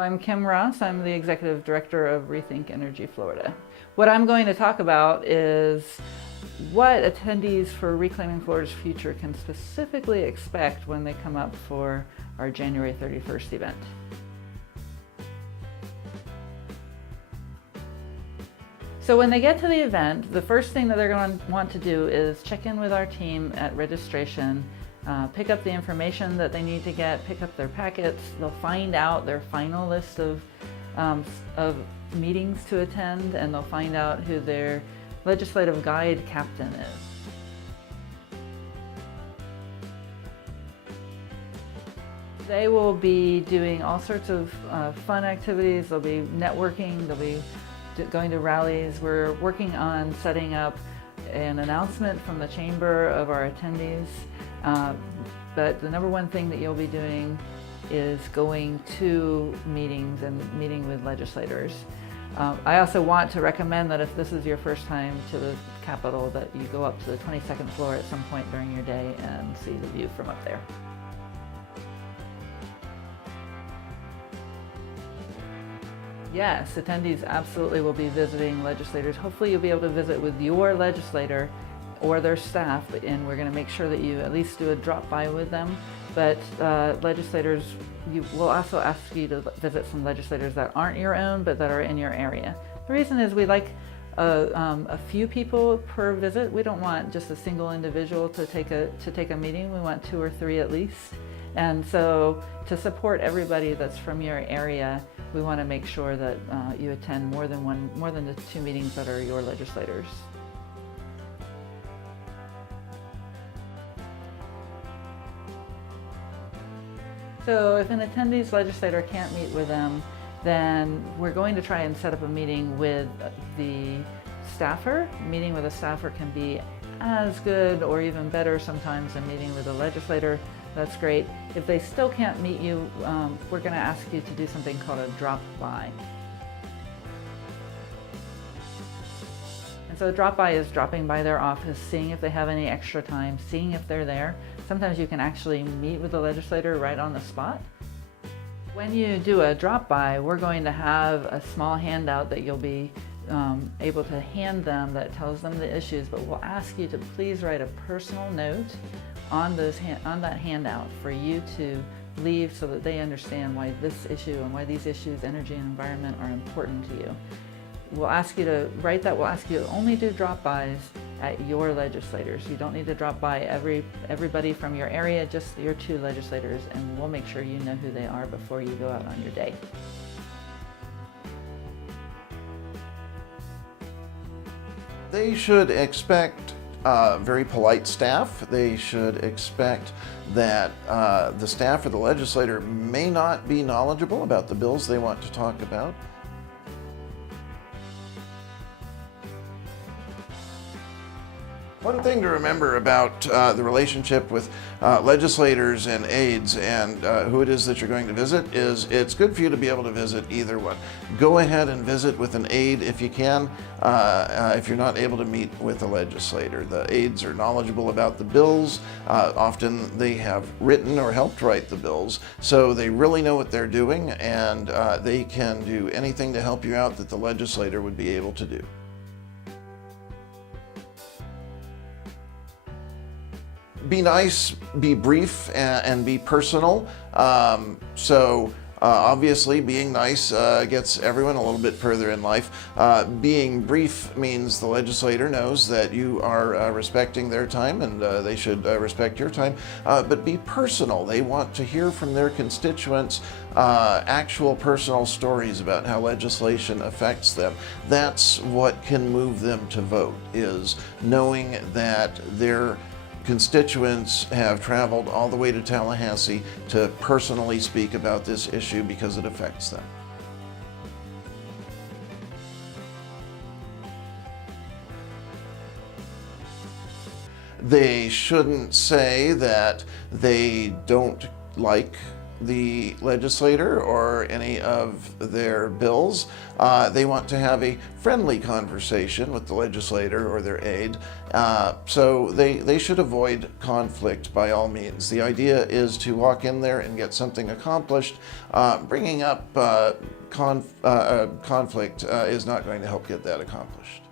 I'm Kim Ross. I'm the Executive Director of Rethink Energy Florida. What I'm going to talk about is what attendees for Reclaiming Florida's Future can specifically expect when they come up for our January 31st event. So when they get to the event, the first thing that they're going to want to do is check in with our team at registration, pick up the information that they need to get, pick up their packets. They'll find out their final list of meetings to attend, and they'll find out who their legislative guide captain is. They will be doing all sorts of fun activities. They'll be networking, they'll be going to rallies. We're working on setting up an announcement from the chamber of our attendees. But the number one thing that you'll be doing is going to meetings and meeting with legislators. I also want to recommend that if this is your first time to the Capitol, that you go up to the 22nd floor at some point during your day and see the view from up there. Yes, attendees absolutely will be visiting legislators. Hopefully you'll be able to visit with your legislator or their staff, and we're going to make sure that you at least do a drop-by with them. But legislators, we'll also ask you to visit some legislators that aren't your own, but that are in your area. The reason is we like a few people per visit. We don't want just a single individual to take a meeting. We want 2 or 3 at least. And so to support everybody that's from your area, we want to make sure that you attend more than the 2 meetings that are your legislators. So if an attendee's legislator can't meet with them, then we're going to try and set up a meeting with the staffer. Meeting with a staffer can be as good or even better sometimes than meeting with a legislator. That's great. If they still can't meet you, we're going to ask you to do something called a drop-by. And so a drop-by is dropping by their office, seeing if they have any extra time, seeing if they're there. Sometimes you can actually meet with the legislator right on the spot. When you do a drop-by, we're going to have a small handout that you'll be able to hand them that tells them the issues, but we'll ask you to please write a personal note on that handout for you to leave so that they understand why this issue and why these issues, energy and environment, are important to you. We'll ask you to write that. We'll ask you to only do drop-bys at your legislators. You don't need to drop by everybody from your area, just your 2 legislators, and we'll make sure you know who they are before you go out on your day. They should expect very polite staff. They should expect that the staff or the legislator may not be knowledgeable about the bills they want to talk about. One thing to remember about the relationship with legislators and aides and who it is that you're going to visit is it's good for you to be able to visit either one. Go ahead and visit with an aide if you can, if you're not able to meet with a legislator. The aides are knowledgeable about the bills. Often they have written or helped write the bills, so they really know what they're doing, and they can do anything to help you out that the legislator would be able to do. Be nice, be brief, and be personal. Obviously being nice gets everyone a little bit further in life. Being brief means the legislator knows that you are respecting their time, and they should respect your time. But be personal. They want to hear from their constituents actual personal stories about how legislation affects them. That's what can move them to vote, is knowing that their constituents have traveled all the way to Tallahassee to personally speak about this issue because it affects them. They shouldn't say that they don't like the legislator or any of their bills. They want to have a friendly conversation with the legislator or their aide. So they should avoid conflict by all means. The idea is to walk in there and get something accomplished. Bringing up conflict is not going to help get that accomplished.